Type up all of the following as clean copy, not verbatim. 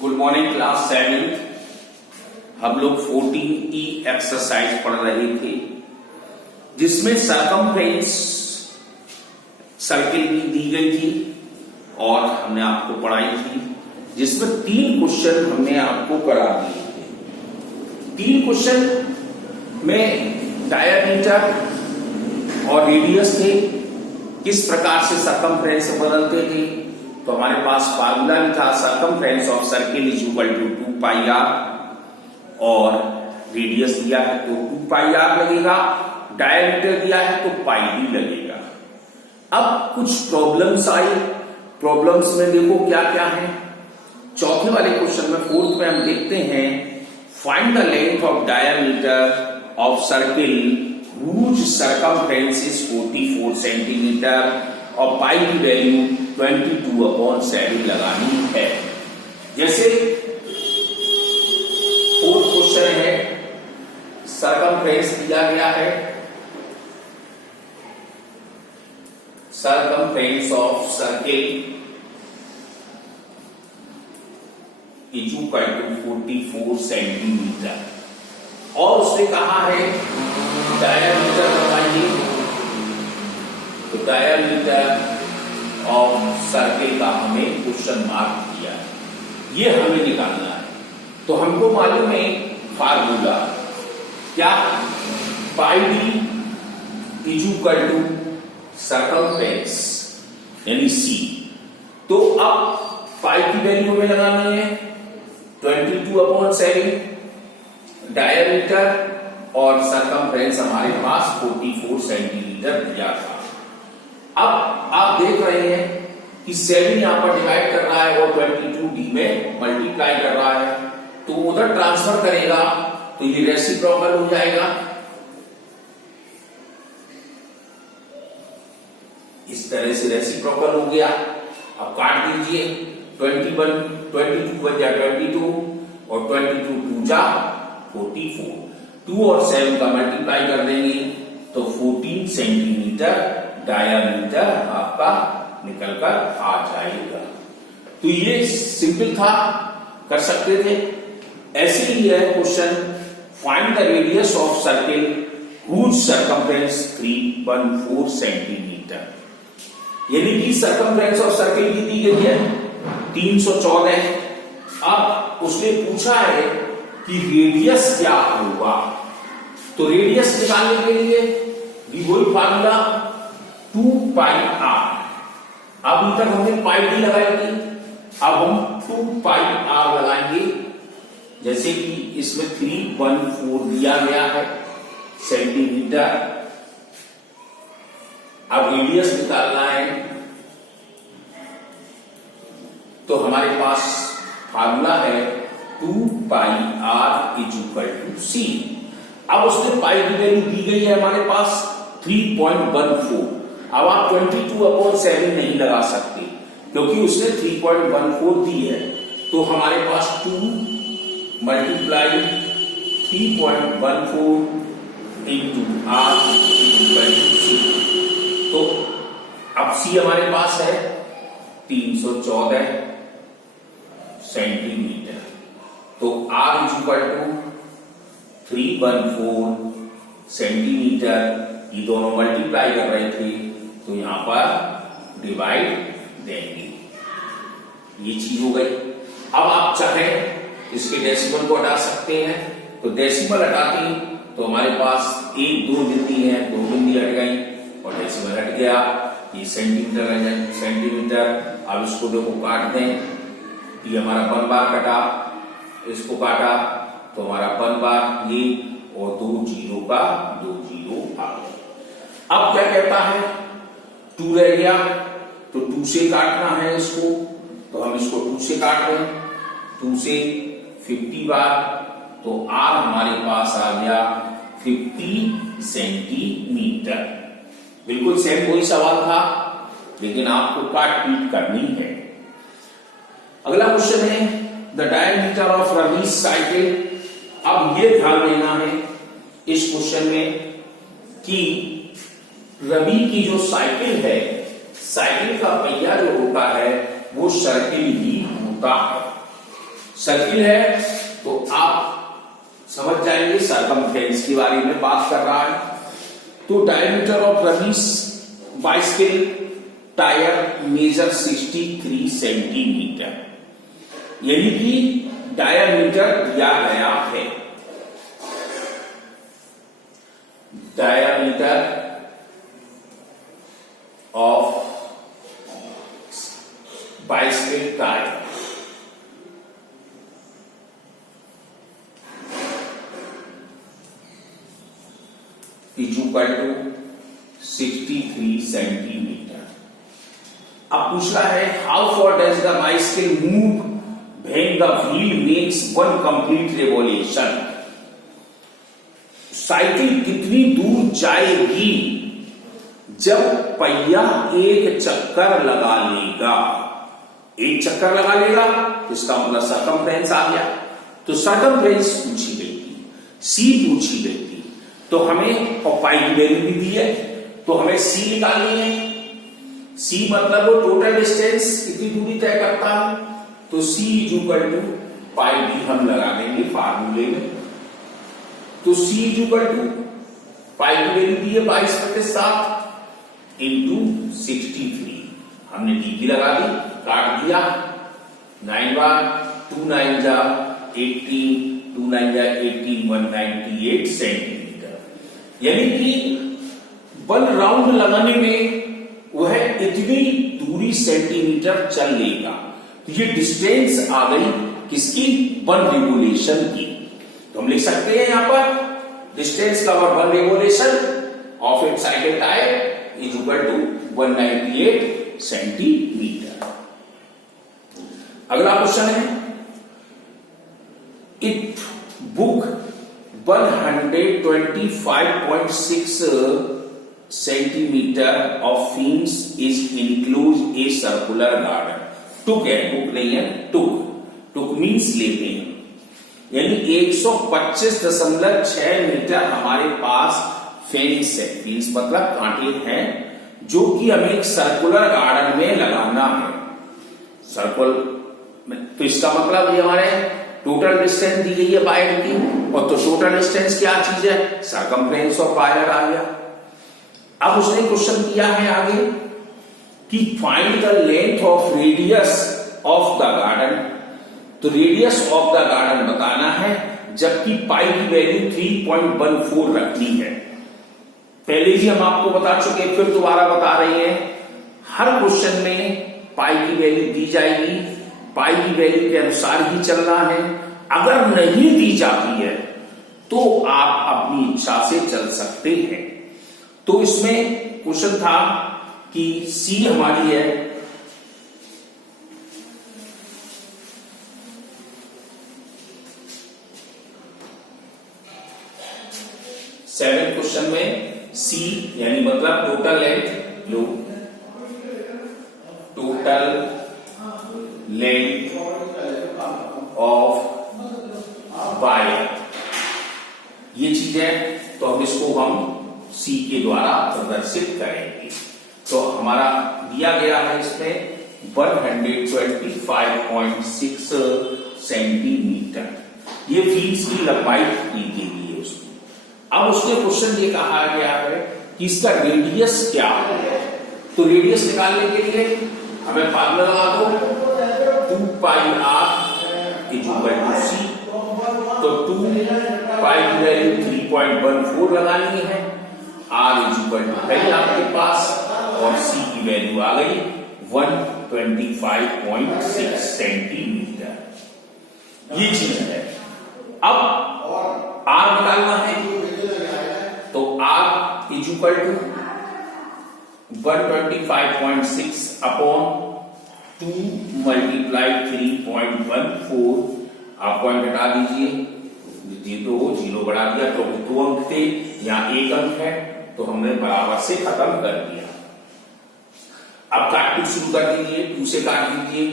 Good morning class 7। हम लोग 14E exercise पढ़ रहे थे जिसमें सरकमफ्रेंस सर्किल की दी गई थी और हमने आपको पढ़ाई थी, जिसमें 3 क्वेश्चन हमने आपको करा दिए थे। 3 क्वेश्चन में डायमीटर और रेडियस थे, किस प्रकार से सरकमफ्रेंस बदलते थे। तो हमारे पास फार्मूला भी था, circumference of circle is equal to 2 pi R, और रेडियस दिया है तो 2 पाई आर लगेगा, डायमीटर दिया है तो पाई डी लगेगा। अब कुछ प्रॉब्लम्स आई, प्रॉब्लम्स में देखो क्या क्या है। चौथे वाले क्वेश्चन में, फोर्थ में हम देखते हैं, find the length of diameter of circle whose circumference is 44 centimetre और पाई की वैल्यू 22/7 लगानी है। जैसे फोर्थ क्वेश्चन है, सरकमफ्रेंस दिया गया है, circumference of circle is equal to 44 centimetre और उसने कहा है डायमीटर बताइए। तो डायमीटर ऑफ सर्किल का हमें क्वेश्चन मार्क किया है, ये हमें निकालना है। तो हमको मालूम है फार्मूला क्या, pi D is equal to circumference यानी सी। तो अब पाई की वैल्यू हमें लगानी है 22/7, डायमीटर और सरकमफ्रेंस हमारे पास 44 सेंटीमीटर दिया था। अब आप देख रहे हैं कि 7 यहां पर डिवाइड कर रहा है और 22D में मल्टीप्लाई कर रहा है, तो उधर ट्रांसफर करेगा तो ये रेसिप्रोकल हो जाएगा। इस तरह से रेसिप्रोकल हो गया। अब काट दीजिए, 22 बन जा 22 और 22 2 जा 44, 2 और 7 का मल्टीप्लाई कर देंगे तो 14 सेंटीमीटर डायमीटर आपका निकलकर आ जाएगा। तो ये सिंपल था, कर सकते थे। ऐसे ही है question, find the radius of circle whose circumference 314 centimetre, यानी कि सरकमफ्रेंस ऑफ सर्किल की दी गई है 314। अब उसने पूछा है कि रेडियस क्या होगा। तो रेडियस निकालने के लिए भी वही फार्मूला 2 पाई आर। अभी तक हमने पाई डी लगाई थी, अब हम 2 पाई आर लगाएंगे। जैसे कि इसमें 314 दिया गया है सेंटीमीटर। अब रेडियस निकालना है तो हमारे पास फार्मूला है 2 pi are is equal to सी। अब उसने पाई की वैल्यू दी गई है हमारे पास 3.14। अब आप 22/7 नहीं लगा सकते क्योंकि उसने 3.14 दी है, तो हमारे पास 2 multiply 3.14 into R equal to C. तो अब सी हमारे पास है 314 सेंटीमीटर। तो R is equal to 314 centimetre, ये दोनों मल्टीप्लाई कर रहे थे तो यहां पर डिवाइड देंगे, ये चीज हो गई। अब आप चाहें इसके डेसिमल को हटा सकते हैं, तो डेसिमल हटाते तो हमारे पास 1 2 बिंदी है, 2 बिंदी हट गई और डेसिमल हट गया, ये सेंटीमीटर है सेंटीमीटर। अब इसको देखो काट दें, ये हमारा 1 बार कटा, इसको काटा तो हमारा 1 बार ये और 2 जीरो का 2 जीरो आ गया। अब क्या कहता है, 2 रह गया तो 2 से काटना है इसको, तो हम इसको 2 से काट रहे हैं, 2 से 50 बार, तो R हमारे पास आ गया 50 सेंटीमीटर। बिल्कुल सेम वही सवाल था, लेकिन आपको काट पीट करनी है। अगला क्वेश्चन है the diameter of Ravi's cycle. अब ये ध्यान देना है इस क्वेश्चन में कि रवि की जो साइकिल है, साइकिल का पहिया जो होता है वो सर्किल ही होता है। सर्किल है तो आप समझ जाएंगे सरकमफ्रेंस के बारे में बात कर रहा है। तो diameter of Rameez bicycle tyre measure 63 centimetre, यानी कि डायमीटर दिया गया है। Diameter of bicycle tyre is equal to 63 centimetre. अब पूछना है how far does the bicycle move when the wheel makes one complete revolution. Cycle कितनी दूर जाएगी जब पहिया एक चक्कर लगा लेगा। एक चक्कर लगा लेगा तो इसका मतलब सरकमफ्रेंस आ गया। तो सरकमफ्रेंस पूछी गई थी, सी पूछी गई थी, तो हमें और पाई की वैल्यू भी दी है तो हमें सी निकालनी है। सी मतलब वो टोटल डिस्टेंस कितनी दूरी तय करता है, तो सी इज इक्वल टू पाई भी हम लगा देंगे फार्मूले में। तो सी इज इक्वल टू पाई की वैल्यू दी है 22/7 इंटू 63। हमने डी भी लगा दी, काट दिया 9 बार 2 9 जा 18, 2 9 जा 18, 198 सेंटीमीटर, यानी कि 1 राउंड लगाने में वह इतनी दूरी सेंटीमीटर चल लेगा। तो ये डिस्टेंस आ गई किसकी, 1 रिवोल्यूशन की। तो हम लिख सकते हैं यहां पर distance cover 1 revolution of it cycle tyre is equal to 198 centimetre. अगला क्वेश्चन है it book 125.6 centimetre of fence is enclose a circular garden. Took है, बुक नहीं है, टुक। टुक मीन्स लेते हैं, यानी 125.6 मीटर हमारे पास फेंस है। फेंस मतलब कांटे हैं जो कि हमें एक सर्कुलर गार्डन में लगाना है। सर्कल तो इसका मतलब ये हमारे टोटल डिस्टेंस दी गई है पायर की, और तो टोटल डिस्टेंस क्या चीज है, सरकमफ्रेंस ऑफ पायर आ गया। अब उसने क्वेश्चन किया है आगे कि find the length of radius of the garden. तो रेडियस ऑफ द गार्डन बताना है, जबकि पाई की वैल्यू 3.14 रखनी है। पहले भी हम आपको बता चुके, फिर दोबारा बता रहे हैं, हर क्वेश्चन में पाई की वैल्यू दी जाएगी, पाई की वैल्यू के अनुसार ही चलना है। अगर नहीं दी जाती है तो आप अपनी इच्छा से चल सकते हैं। तो इसमें क्वेश्चन था कि सी हमारी है 7 क्वेश्चन में सी यानी मतलब total length, low total length of wire, ये चीज है। तो हम इसको हम सी के द्वारा प्रदर्शित करेंगे। तो हमारा दिया गया है इसमें 125.6 सेंटीमीटर, ये फीस की लंबाई दी गई है उसकी। अब उसने क्वेश्चन ये कहा गया है कि इसका रेडियस क्या है। तो रेडियस निकालने के लिए हमें फार्मूला लगा दो, 2 pi are is equal to C. तो 2 पाई की वैल्यू 3.14 लगानी है, आर इज इक्वल टू है आपके पास, और सी की वैल्यू आ गई 125.6 सेंटीमीटर, ये चीज है। अब आर निकालना है, तो R is equal to 125.6 upon 2 multiply 3.14। आप पॉइंट हटा दीजिए, जीरो बढ़ा दिया तो 2 अंक थे, यहाँ 1 अंक है, तो हमने बराबर से खत्म कर दिया। अब काटना शुरू कर दीजिए, 2 से काट दीजिए,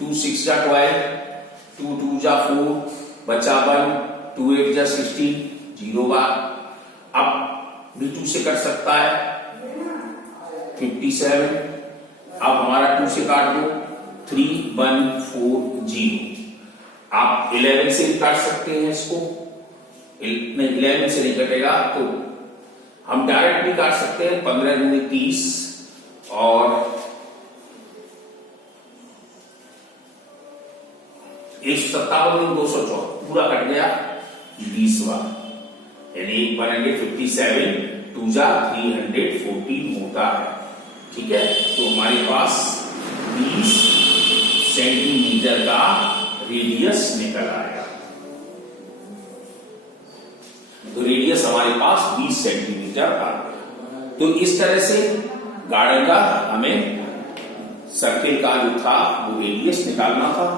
2 6 जा 12, 2 2 जा 4, बचा 1, 2 8 जा 16, 0 बार। अब भी 2 से कट सकता है 57। अब हमारा 2 से काट दो 3 1 4 0। आप 11 से भी काट सकते हैं इसको, नहीं 11 से नहीं कटेगा तो हम डायरेक्ट भी काट सकते हैं। 15 दूनी 30 और 157 214 पूरा कट गया 20 बार, यानी 157 2 जा 314 होता है। ठीक है, तो हमारे पास 20 सेंटीमीटर का रेडियस निकल आएगा। तो रेडियस हमारे पास 20 सेंटीमीटर आ गया। तो इस तरह से गार्डन का हमें सर्किल का जो था वो रेडियस निकालना था।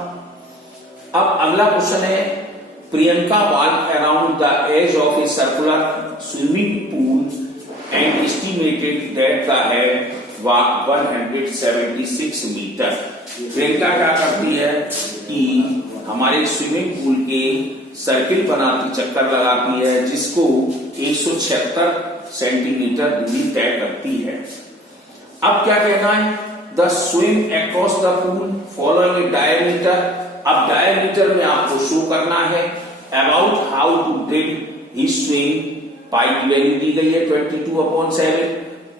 अब अगला क्वेश्चन है, Priyanka walk around the edge of a circular swimming pool and estimated that the head walk 176 metre. Priyanka क्या करती है कि हमारे स्विमिंग पूल के सर्किल बनाती, चक्कर लगाती है, जिसको 176 सेंटीमीटर दूरी तय करती है। अब क्या कहना है, the swim across the pool following a diameter. अब डायमीटर में आपको शो करना है about how to did he swim. Pi की वैल्यू दी गई है 22/7।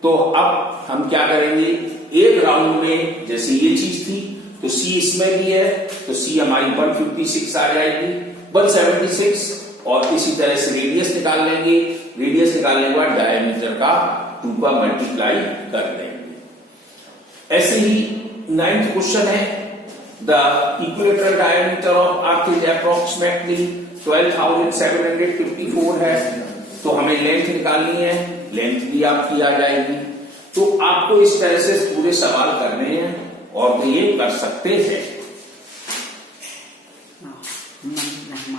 तो अब हम क्या करेंगे, एक राउंड में जैसे ये चीज थी तो सी इसमें भी है, तो सी हमारी 156 आ जाएगी, 176। और इसी तरह से रेडियस निकाल लेंगे, रेडियस निकालने के बाद डायमीटर का 2 का मल्टीप्लाई कर देंगे। ऐसे ही 9th क्वेश्चन है, the equilateral diameter of earth is approximately 12,754 है। तो हमें लेंथ निकालनी है, लेंथ भी आपकी आ जाएगी। तो आपको इस तरह से पूरे सवाल करने हैं और ये कर सकते हैं।